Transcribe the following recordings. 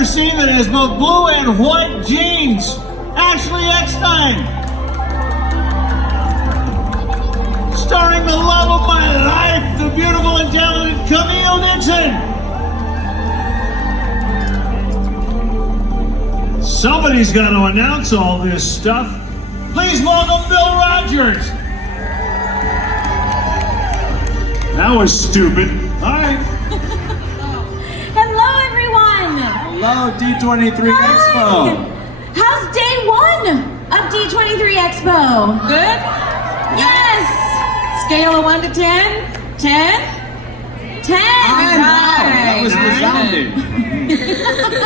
ever seen that has both blue and white jeans? Ashley Eckstein. Starring the love of my life, the beautiful and talented Camille Dixon. Somebody's got to announce all this stuff. Please welcome Bill Rogers. That was stupid. All right. Hello, everyone. Hello, D23 Expo. How's day one of D23 Expo? Good? Yes. Scale of 1 to 10? 10? 10. That was resounding.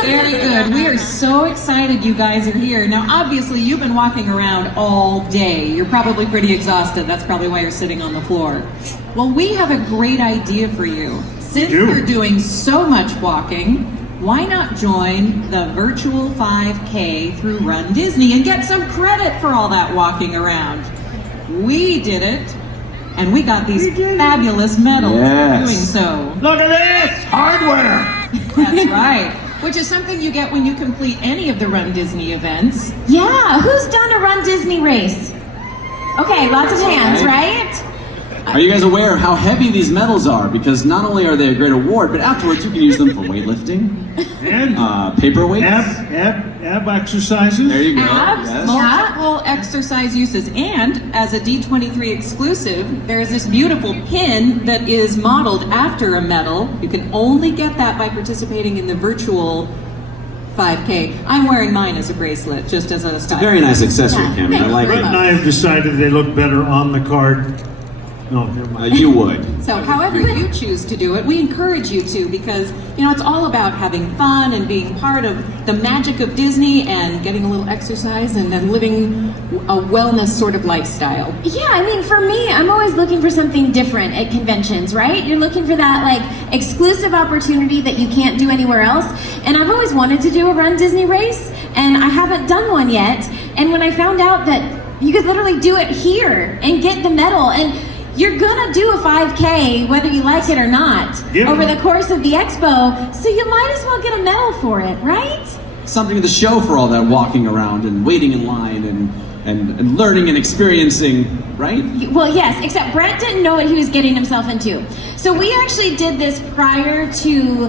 Very good. We are so excited you guys are here. Now, obviously, you've been walking around all day. You're probably pretty exhausted. That's probably why you're sitting on the floor. Well, we have a great idea for you. Since you're doing so much walking, why not join the virtual 5K through RunDisney and get some credit for all that walking around? We did it, and we got these fabulous medals for doing so. Look at this! Hardware! That's right. Which is something you get when you complete any of the RunDisney events. Yeah, who's done a RunDisney race? Okay, lots of hands, right? Are you guys aware of how heavy these medals are? Because not only are they a great award, but afterwards you can use them for weightlifting and paperweights. Ab exercises. There you go. Abs, Yes. Multiple exercise uses, and as a D23 exclusive, there is this beautiful pin that is modeled after a medal. You can only get that by participating in the virtual 5K. I'm wearing mine as a bracelet, just as a style. Very nice accessory, Camille. I like Brett and I it. have decided they look better on the card. No, never mind. You would. So however you choose to do it, we encourage you to, because, you know, it's all about having fun and being part of the magic of Disney and getting a little exercise and then living a wellness sort of lifestyle. Yeah, I mean, for me, I'm always looking for something different at conventions, right? You're looking for that, like, exclusive opportunity that you can't do anywhere else. And I've always wanted to do a RunDisney race, and I haven't done one yet. And when I found out that you could literally do it here and get the medal, and you're gonna do a 5K whether you like it or not over the course of the expo, so you might as well get a medal for it, right? Something to show for all that walking around and waiting in line and learning and experiencing, right? Well, yes, except Brett didn't know what he was getting himself into. So we actually did this prior to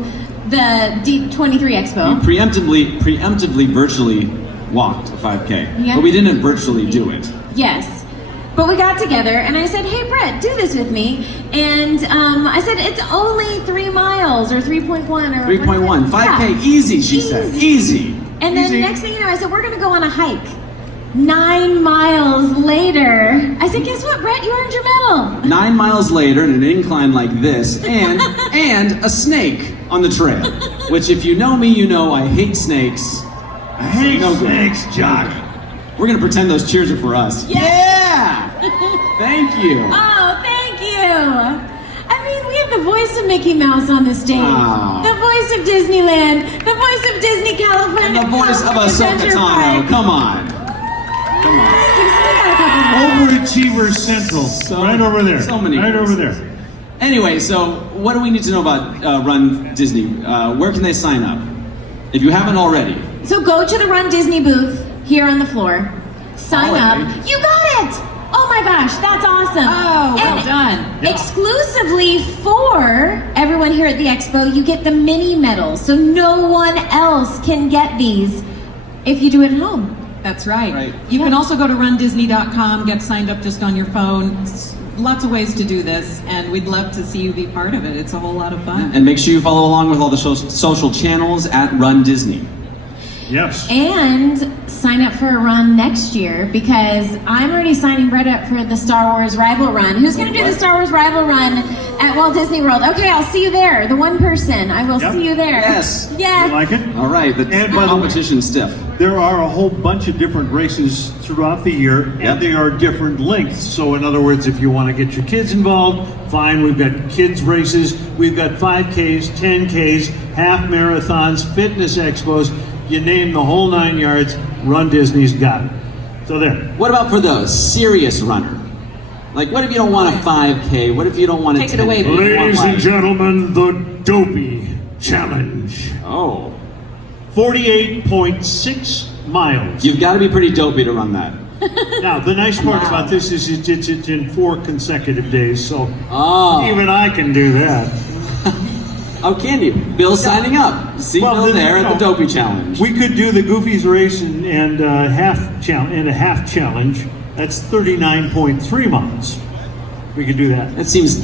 the D23 Expo. We preemptively virtually walked a 5K, Yeah. but we didn't virtually do it. Yes. But we got together and I said, hey Brett, do this with me. And I said, it's only 3 miles or 3.1 or 3.1, 5K, easy, she said, easy. And then next thing you know, I said, we're gonna go on a hike. 9 miles later, I said, guess what, Brett, you earned your medal. 9 miles later, in an incline like this, and a snake on the trail. Which, if you know me, you know I hate snakes. I hate snakes, Jock. We're gonna pretend those cheers are for us. Yeah! Thank you. Oh, thank you. I mean, we have the voice of Mickey Mouse on the stage. Oh. The voice of Disneyland. The voice of Disney California. And the voice of Ashoka Tano. Come on. Come on. Overachiever Central. Right over there. So many. Right over there. Anyway, so what do we need to know about RunDisney? Where can they sign up? If you haven't already. So go to the RunDisney booth here on the floor. Sign up. You got it! Oh my gosh, that's awesome. Oh, well done. Exclusively for everyone here at the expo, you get the mini medals. So no one else can get these if you do it at home. That's right. You can also go to RunDisney.com, get signed up just on your phone. Lots of ways to do this, and we'd love to see you be part of it. It's a whole lot of fun. And make sure you follow along with all the social channels at RunDisney. Yes. And sign up for a run next year, because I'm already signing Brett up for the Star Wars Rival Run. Who's going to do the Star Wars Rival Run at Walt Disney World? Okay, I'll see you there. The one person. I will see you there. Yes. Yes. You like it? All right, the competition's stiff. There are a whole bunch of different races throughout the year, and they are different lengths. So in other words, if you want to get your kids involved, fine, we've got kids races, we've got 5Ks, 10Ks, half marathons, fitness expos, you name the whole 9 yards, RunDisney's got it. So there. What about for the serious runner? Like, what if you don't want a 5K? What if you don't want to take it away, ladies and gentlemen, the Dopey Challenge. Oh. 48.6 miles. You've got to be pretty dopey to run that. Now, the nice part about this is it's in 4 consecutive days, so Oh. even I can do that. Oh, can you? Bill's signing up. See Bill then, there you at the know, Dopey Challenge. We could do the Goofies race and a half challenge. That's 39.3 miles. We could do that. That seems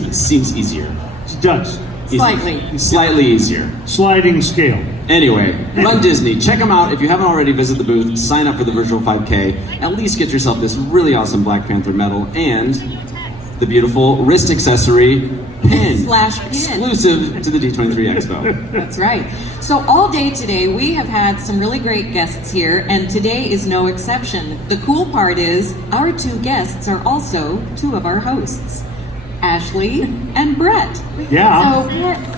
easier. It does. Slightly easier. Sliding scale. Anyway, Run Disney. Check them out. If you haven't already, visit the booth. Sign up for the virtual 5K. At least get yourself this really awesome Black Panther medal and the beautiful wrist accessory pin. Slash pin. Exclusive to the D23 Expo. That's right. So all day today, we have had some really great guests here, and today is no exception. The cool part is our 2 guests are also 2 of our hosts, Ashley and Brett. Yeah. So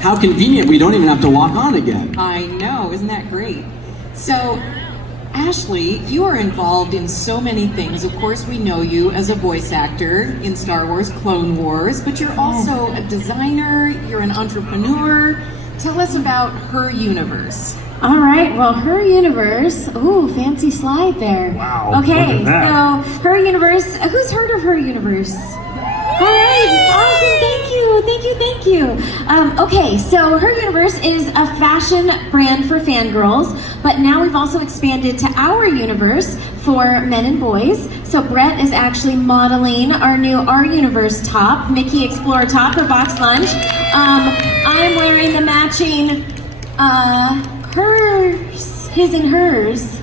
How convenient we don't even have to walk on again. I know, isn't that great? So, Ashley, you are involved in so many things. Of course, we know you as a voice actor in Star Wars Clone Wars, but you're also a designer, you're an entrepreneur. Tell us about Her Universe. All right, well, Her Universe, ooh, fancy slide there. Wow, Okay, look at that. so Her Universe, who's heard of Her Universe? All right, awesome, thank you. Okay, so Her Universe is a fashion brand for fangirls, but now we've also expanded to Our Universe for men and boys. So Brett is actually modeling our new Our Universe top, Mickey Explorer top for Box Lunch. I'm wearing the matching his and hers.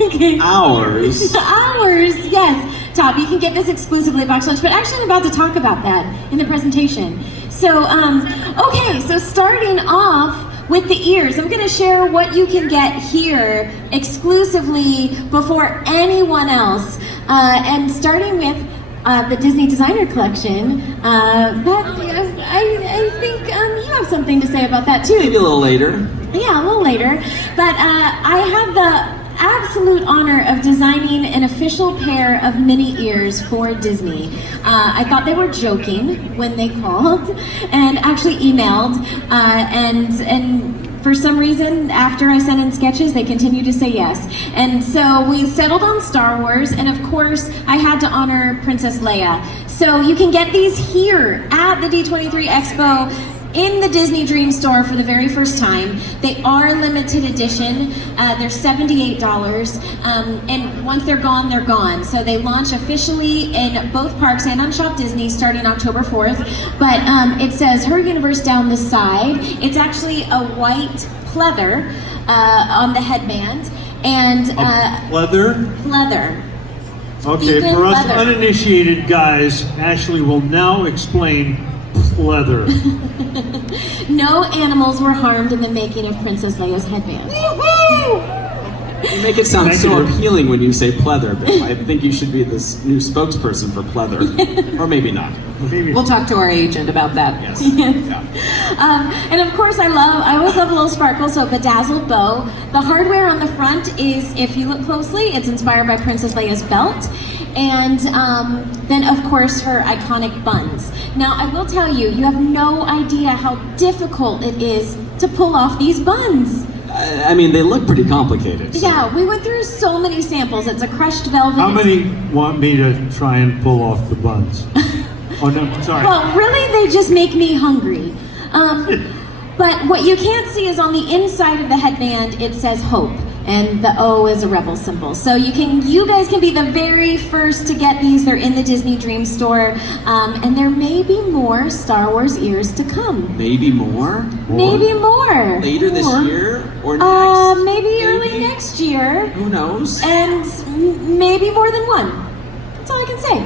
Okay. Ours. Ours, yes. Top, you can get this exclusively at Box Lunch, but actually I'm about to talk about that in the presentation. So, okay, so starting off with the ears, I'm gonna share what you can get here exclusively before anyone else. And starting with the Disney Designer Collection, I think you have something to say about that too. Maybe a little later. Yeah, a little later. But I have the absolute honor of designing an official pair of mini ears for Disney. I thought they were joking when they called and actually emailed, and for some reason, after I sent in sketches, they continued to say yes. And so we settled on Star Wars, and of course, I had to honor Princess Leia. So you can get these here at the D23 Expo in the Disney Dream Store for the very first time. They are limited edition. They're $78, and once they're gone, they're gone. So they launch officially in both parks and on Shop Disney starting October 4th. But it says Her Universe down the side. It's actually a white pleather on the headband, and Leather. pleather. Okay, Even for us leather. uninitiated guys, Ashley will now explain leather. No animals were harmed in the making of Princess Leia's headband. You make it sound Thank so you. appealing when you say pleather, Bill. I think you should be this new spokesperson for pleather. Or maybe not. Maybe. We'll talk to our agent about that. Yes. Yeah. And of course I always love a little sparkle, so bedazzled bow. The hardware on the front is, if you look closely, it's inspired by Princess Leia's belt. And then of course her iconic buns. Now I will tell you, you have no idea how difficult it is to pull off these buns. I mean, they look pretty complicated. So. Yeah, we went through so many samples. It's a crushed velvet. How many want me to try and pull off the buns? Oh no, sorry. Well, really, they just make me hungry. But what you can't see is on the inside of the headband, it says hope, and the O is a rebel symbol. So you guys can be the very first to get these. They're in the Disney Dream Store, and there may be more Star Wars ears to come. Maybe more? Maybe more. Later this year? Or next? Maybe early next year. Who knows? And maybe more than one. That's all I can say.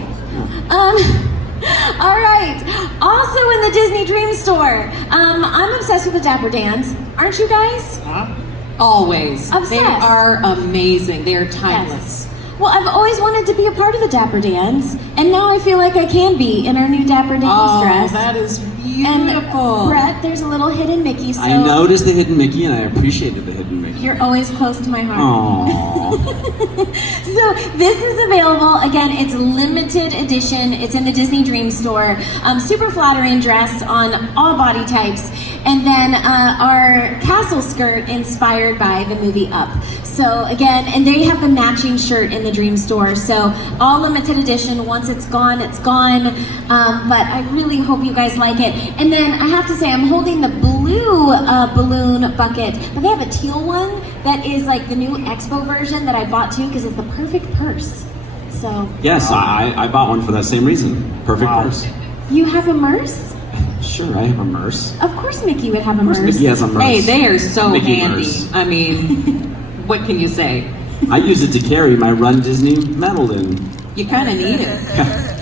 All right. Also in the Disney Dream Store, I'm obsessed with the Dapper Dans. Aren't you guys? Huh? Always. Obsessed. They are amazing. They are timeless. Yes. Well, I've always wanted to be a part of the Dapper Dans, and now I feel like I can be in our new Dapper Dans Oh, dress. that is Beautiful. And Brett, there's a little hidden Mickey. So I noticed the hidden Mickey, and I appreciated the hidden Mickey. you're always close to my heart. Aww. So this is available, again, it's limited edition. It's in the Disney Dream Store. Super flattering dress on all body types. And then our castle skirt inspired by the movie Up. So again, and there you have the matching shirt in the Dream Store. So all limited edition, once it's gone, it's gone. But I really hope you guys like it. And then I have to say, I'm holding the blue balloon bucket, but they have a teal one that is like the new Expo version that I bought too, because it's the perfect purse. So Yes, I bought one for that same reason. Perfect purse. you have a Merce? Sure, I have a Merce. Of course Mickey would have a Merce. Mickey has a Merce. Hey, they are so Mickey handy. Merce. I mean, what can you say? I use it to carry my RunDisney medal in. You kind of need it.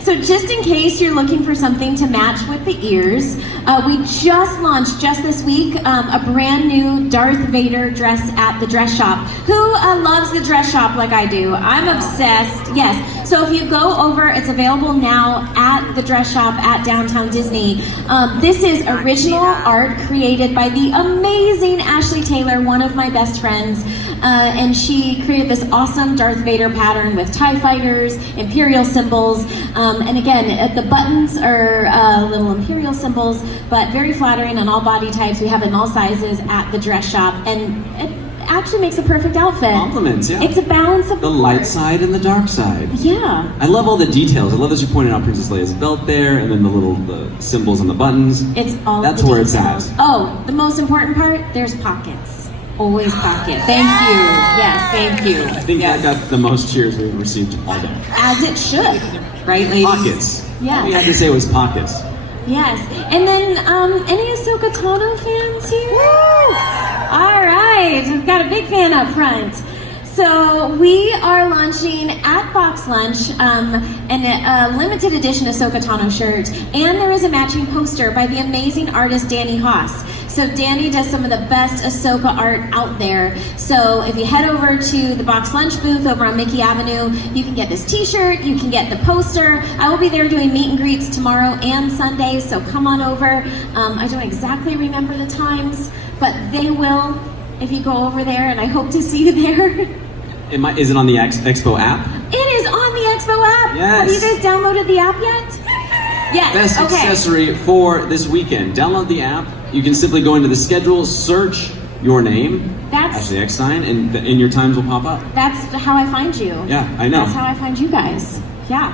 So just in case you're looking for something to match with the ears, we just launched, just this week, a brand new Darth Vader dress at the dress shop. Who loves the dress shop like I do? I'm obsessed. Yes. So if you go over, it's available now at the dress shop at Downtown Disney. This is original art created by the amazing Ashley Taylor, one of my best friends. And she created this awesome Darth Vader pattern with TIE fighters, Imperial symbols, and again, the buttons are little Imperial symbols, but very flattering on all body types. We have it in all sizes at the dress shop, and it actually makes a perfect outfit. Compliments, yeah. It's a balance of The light side and the dark side. Yeah. I love all the details. I love that you pointed out Princess Leia's belt there, and then the symbols on the buttons. It's all That's of the where it's details. at. Oh, the most important part, there's pockets. Always pocket. Thank you. Yes. Thank you. I think that got the most cheers we've received all day. As it should. Right, ladies? Pockets. Yes. All we had to say was pockets. Yes. And then, any Ashoka Tano fans here? Woo! All right. We've got a big fan up front. So we are launching at Box Lunch a limited edition Ashoka Tano shirt, and there is a matching poster by the amazing artist Danny Haas. So Danny does some of the best Ahsoka art out there. So if you head over to the Box Lunch booth over on Mickey Avenue, you can get this t-shirt, you can get the poster. I will be there doing meet and greets tomorrow and Sunday, so come on over. I don't exactly remember the times, but they will if you go over there, and I hope to see you there. Is it on the Expo app? It is on the Expo app. Yes. Have you guys downloaded the app yet? Yes. Best okay. accessory for this weekend. Download the app. You can simply go into the schedule, search your name, Ashley Eckstein, and your times will pop up. That's how I find you. Yeah, I know. That's how I find you guys. Yeah.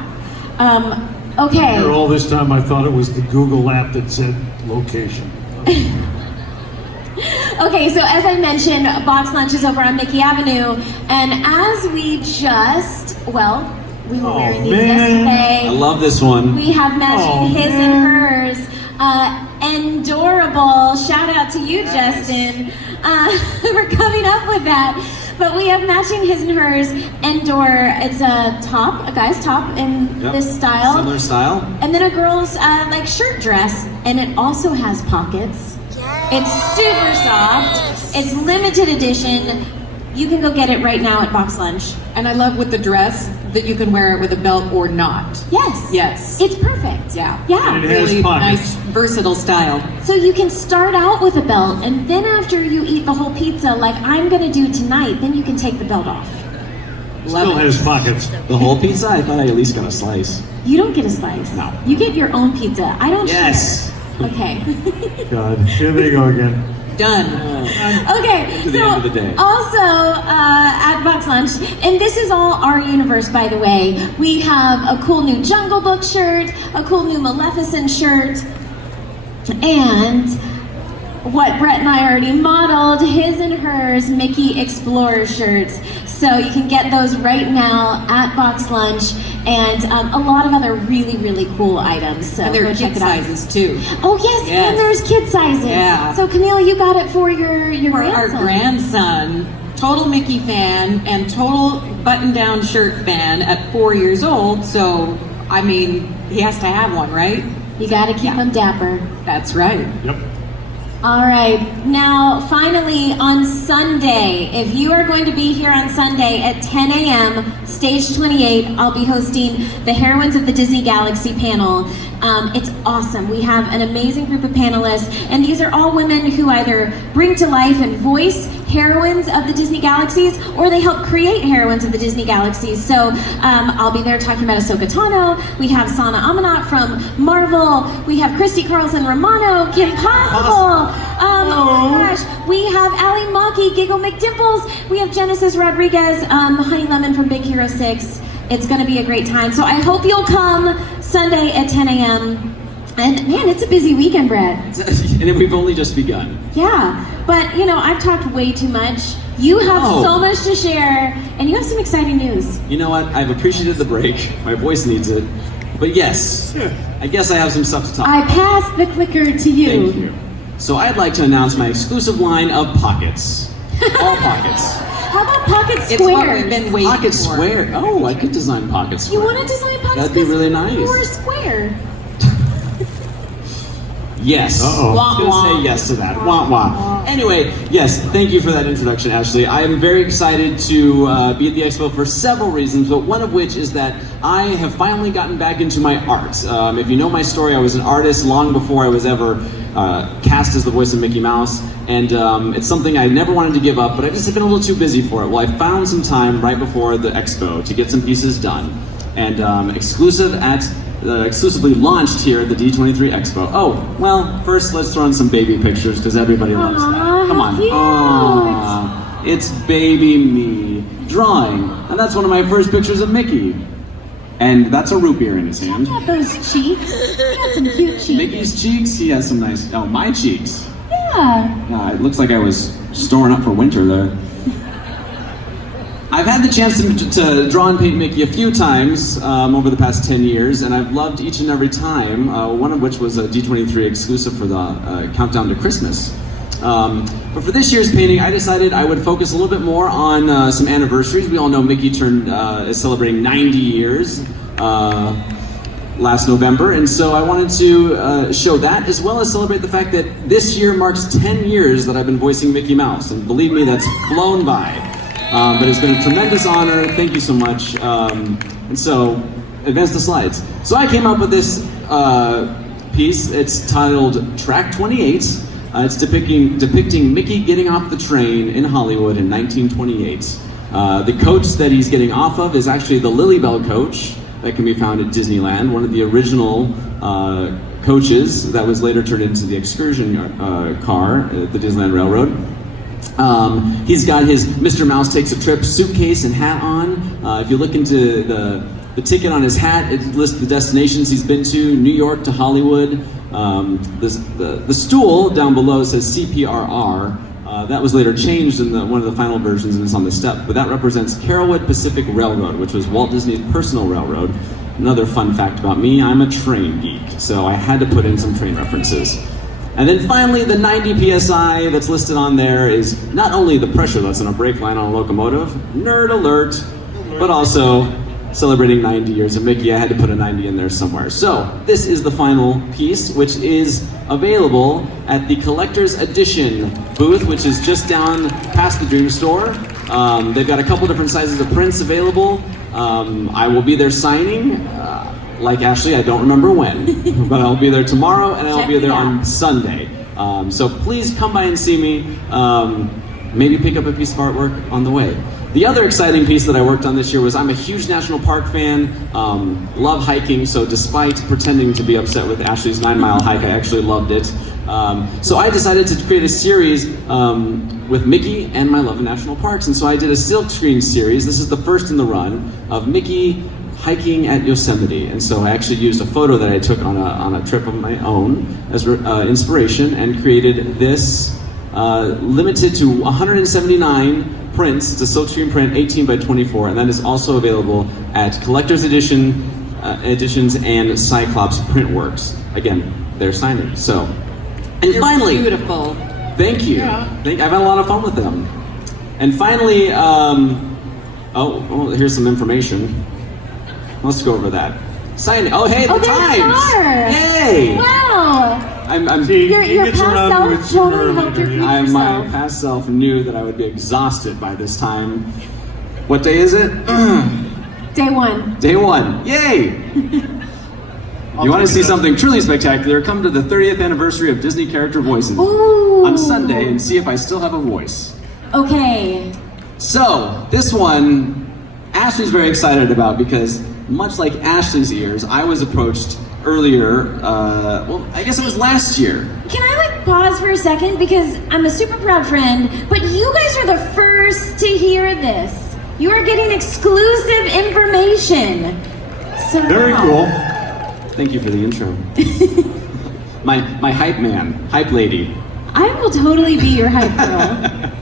Okay. After all this time, I thought it was the Google app that said location. Okay, so as I mentioned, Box Lunch is over on Mickey Avenue, and as we we were wearing these yesterday. I love this one. We have matching his and hers. Endorable. Shout out to you, Justin, for coming up with that. But we have matching his and hers Endor. It's a top, a guy's top in this style. Similar style. And then a girl's shirt dress, and it also has pockets. It's super soft. It's limited edition. You can go get it right now at Box Lunch. And I love with the dress that you can wear it with a belt or not. Yes. Yes. It's perfect. Yeah. Yeah. And it has Really pockets. nice, versatile style. So you can start out with a belt, and then after you eat the whole pizza, like I'm gonna do tonight, then you can take the belt off. Love Still it. has pockets. The whole pizza? I thought I at least got a slice. You don't get a slice. No. You get your own pizza. I don't Yes. share. Okay. God, here they go again. Done. Okay, To the so end of the day. also at Box Lunch, and this is all our universe, by the way. We have a cool new Jungle Book shirt, a cool new Maleficent shirt, and what Brett and I already modeled, his and hers Mickey Explorer shirts. So you can get those right now at Box Lunch, and a lot of other really, really cool items. So And there go are check kid it out. sizes too. Oh yes, Yes. and there's kid sizes. Yeah. So Camille, you got it for your For our grandson. grandson, total Mickey fan and total button-down shirt fan at 4 years old. So, I mean, he has to have one, right? You got to keep Yeah. them dapper. That's right. Yep. All right, now finally on Sunday, if you are going to be here on Sunday at 10 a.m., stage 28, I'll be hosting the Heroines of the Disney Galaxy panel. It's awesome. We have an amazing group of panelists, and these are all women who either bring to life and voice heroines of the Disney Galaxies, or they help create heroines of the Disney Galaxies. So I'll be there talking about Ashoka Tano. We have Sana Amanat from Marvel. We have Christy Carlson Romano, Kim Possible. Oh my gosh, we have Ali Maki, Giggle McDimples. We have Genesis Rodriguez, Honey Lemon from Big Hero 6. It's going to be a great time. So I hope you'll come Sunday at 10 a.m. And man, it's a busy weekend, Brett. And we've only just begun. Yeah, but you know, I've talked way too much. You have so much to share, and you have some exciting news. You know what? I've appreciated the break. My voice needs it. But yes, I guess I have some stuff to talk about. I pass the clicker to you. Thank you. So I'd like to announce my exclusive line of pockets. All pockets. How about pocket squares? It's what we've been waiting Pocket for. square. Oh, I could design pocket square. You want to design pocket That'd be really nice. Or a square? Yes. Uh-oh. I was going to say yes to that. Wah, wah. Anyway, yes, thank you for that introduction, Ashley. I am very excited to be at the Expo for several reasons, but one of which is that I have finally gotten back into my art. If you know my story, I was an artist long before I was ever cast as the voice of Mickey Mouse, and it's something I never wanted to give up, but I just have been a little too busy for it. Well, I found some time right before the Expo to get some pieces done, and exclusively launched here at the D23 Expo. Oh, well, first let's throw in some baby pictures because everybody loves that. Come on. Cute. Aww, it's baby me drawing, and that's one of my first pictures of Mickey. And that's a root beer in his hand. Look at those cheeks. You got some cute cheeks. Mickey's cheeks, he has some nice, oh, my cheeks. Yeah. It looks like I was storing up for winter there. I've had the chance to draw and paint Mickey a few times over the past 10 years, and I've loved each and every time, one of which was a D23 exclusive for the Countdown to Christmas. But for this year's painting, I decided I would focus a little bit more on some anniversaries. We all know Mickey is celebrating 90 years last November, and so I wanted to show that, as well as celebrate the fact that this year marks 10 years that I've been voicing Mickey Mouse, and believe me, that's flown by. But it's been a tremendous honor. Thank you so much. And so, advance the slides. So I came up with this piece. It's titled Track 28. It's depicting Mickey getting off the train in Hollywood in 1928. The coach that he's getting off of is actually the Lily Bell coach that can be found at Disneyland, one of the original coaches that was later turned into the excursion car at the Disneyland Railroad. He's got his Mr. Mouse Takes a Trip suitcase and hat on. If you look into the ticket on his hat, it lists the destinations he's been to, New York to Hollywood. The stool down below says CPRR. That was later changed in one of the final versions and it's on the step, but that represents Carolwood Pacific Railroad, which was Walt Disney's personal railroad. Another fun fact about me, I'm a train geek, so I had to put in some train references. And then finally, the 90 PSI that's listed on there is not only the pressure that's in a brake line on a locomotive, nerd alert, but also celebrating 90 years of Mickey. I had to put a 90 in there somewhere. So this is the final piece, which is available at the Collector's Edition booth, which is just down past the Dream Store. They've got a couple different sizes of prints available. I will be there signing. Like Ashley, I don't remember when, but I'll be there tomorrow and I'll be there on Sunday. So please come by and see me. Maybe pick up a piece of artwork on the way. The other exciting piece that I worked on this year was I'm a huge national park fan, love hiking, so despite pretending to be upset with Ashley's 9-mile hike, I actually loved it. So I decided to create a series with Mickey and my love of national parks, and so I did a silkscreen series. This is the first in the run of Mickey hiking at Yosemite, and so I actually used a photo that I took on a trip of my own as inspiration and created this limited to 179 prints. It's a silkscreen print, 18 by 24, and that is also available at Collector's Editions and Cyclops Printworks. Again, they're signed. So, and You're finally, beautiful. Thank you. Yeah. I've had a lot of fun with them. And finally, here's some information. Let's go over that. Sign. Oh, hey, the there's times. Star. Yay! Wow. See, Your he gets past around to it self sooner or totally helped your later. future My self. past self knew that I would be exhausted by this time. What day is it? Day one. Day 1. Yay! You want to see something truly spectacular? Come to the 30th anniversary of Disney Character Voices Ooh. on Sunday and see if I still have a voice. Okay. So, this one, Ashley's very excited about because, much like Ashley's ears, I was approached earlier, well, I guess it was last year. Can I pause for a second because I'm a super proud friend, but you guys are the first to hear this. You are getting exclusive information. So Very cool. Thank you for the intro. my hype man, hype lady. I will totally be your hype girl.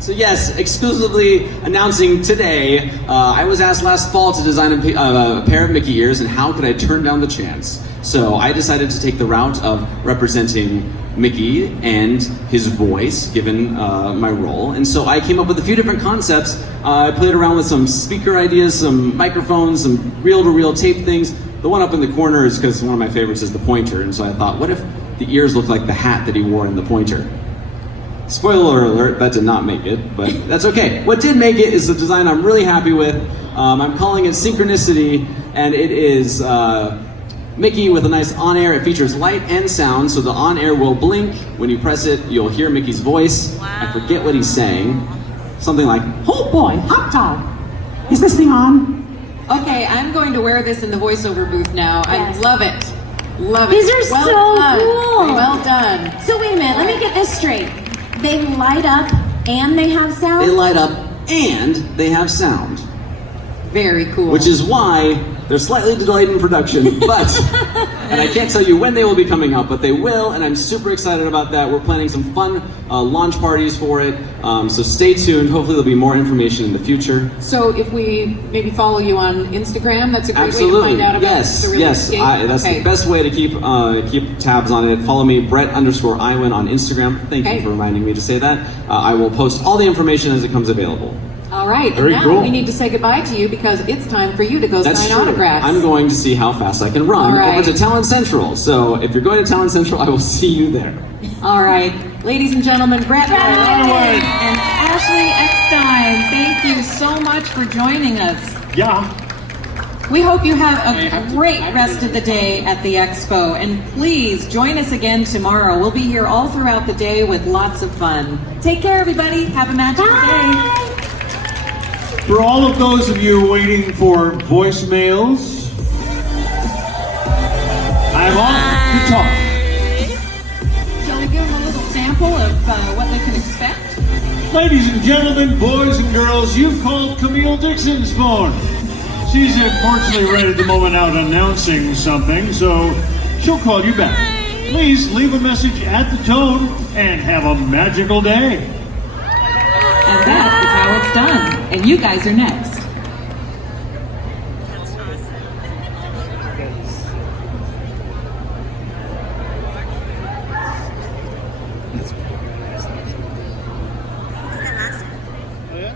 So yes, exclusively announcing today, I was asked last fall to design a pair of Mickey ears, and how could I turn down the chance? So I decided to take the route of representing Mickey and his voice, given my role. And so I came up with a few different concepts. I played around with some speaker ideas, some microphones, some reel-to-reel tape things. The one up in the corner is because one of my favorites is the pointer, and so I thought, what if the ears look like the hat that he wore in the pointer? Spoiler alert, that did not make it, but that's okay. What did make it is the design I'm really happy with. I'm calling it Synchronicity, and it is Mickey with a nice on-air. It features light and sound, so the on-air will blink. When you press it, you'll hear Mickey's voice. I forget what he's saying. Something like, Oh boy, hot dog. Is this thing on? Okay, I'm going to wear this in the voiceover booth now. Yes. I love it. Love These it. are well so done. cool. Well done. So wait a minute, let me get this straight. They light up and they have sound? they light up and they have sound. Very cool. Which is why they're slightly delayed in production, but, and I can't tell you when they will be coming out, but they will, and I'm super excited about that. We're planning some fun launch parties for it, so stay tuned. Hopefully there'll be more information in the future. So if we maybe follow you on Instagram, that's a great way to Absolutely, find out about yes, the yes. release date. That's Okay. the best way to keep tabs on it. Follow me, Bret_Iwan on Instagram. Thank Okay. you for reminding me to say that. I will post all the information as it comes available. All right, Very and now cool. we need to say goodbye to you because it's time for you to go That's sign true. autographs. I'm going to see how fast I can run All right. over to Talent Central. So if you're going to Talent Central, I will see you there. All right, ladies and gentlemen, Bret Iwan and Ashley Eckstein, thank you so much for joining us. Yeah. We hope you have a great rest of the day at the Expo, and please join us again tomorrow. We'll be here all throughout the day with lots of fun. Take care, everybody. Have a magical day. Bye. For all of those of you waiting for voicemails, I'm on to talk. Shall we give them a little sample of what they can expect? Ladies and gentlemen, boys and girls, you've called Camille Dixon's phone. She's unfortunately right at the moment out announcing something, so she'll call you back. Please leave a message at the tone and have a magical day. And that is how it's done. And you guys are next. Oh, yeah?